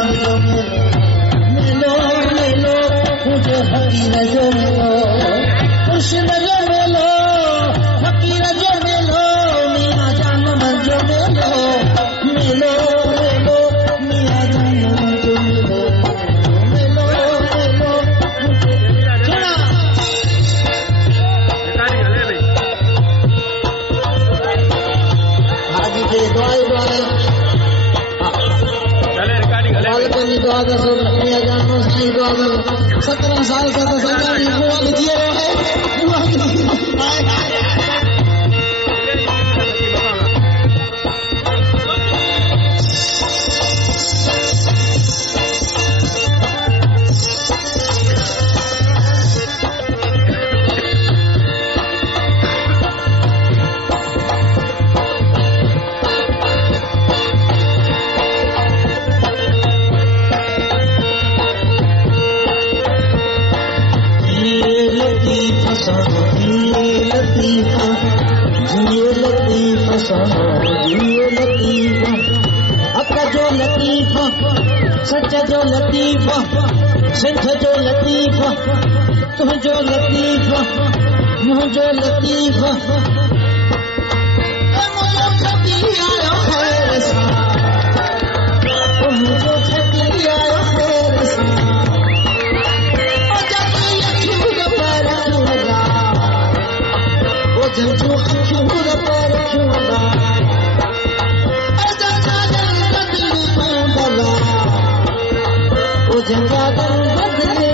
जो मिलो मिलो मुझे फकीर जो मिलो मुर्शिद जो मिलो फकीर जो मिलो मियाँ जान मन जो मिलो मिलो मिलो मियाँ जान मन जो मिलो मिलो मिलो सुना हाजी के दुआई दुआई बालकनी दुआ दसो मियाँ जान मन साईं दुआ दो 17 साल का तो संगारी बुआ लीजिए रहे बुआ सच जो लतीफ़ा सिंध जो लतीफ़ा तुझो लतीफ़ा मुझो लतीफ़ा मुझो खती आयो खैर सां मुझो खती आयो खैर सां जंजू अखियूं पर रखियूं जंगा बदले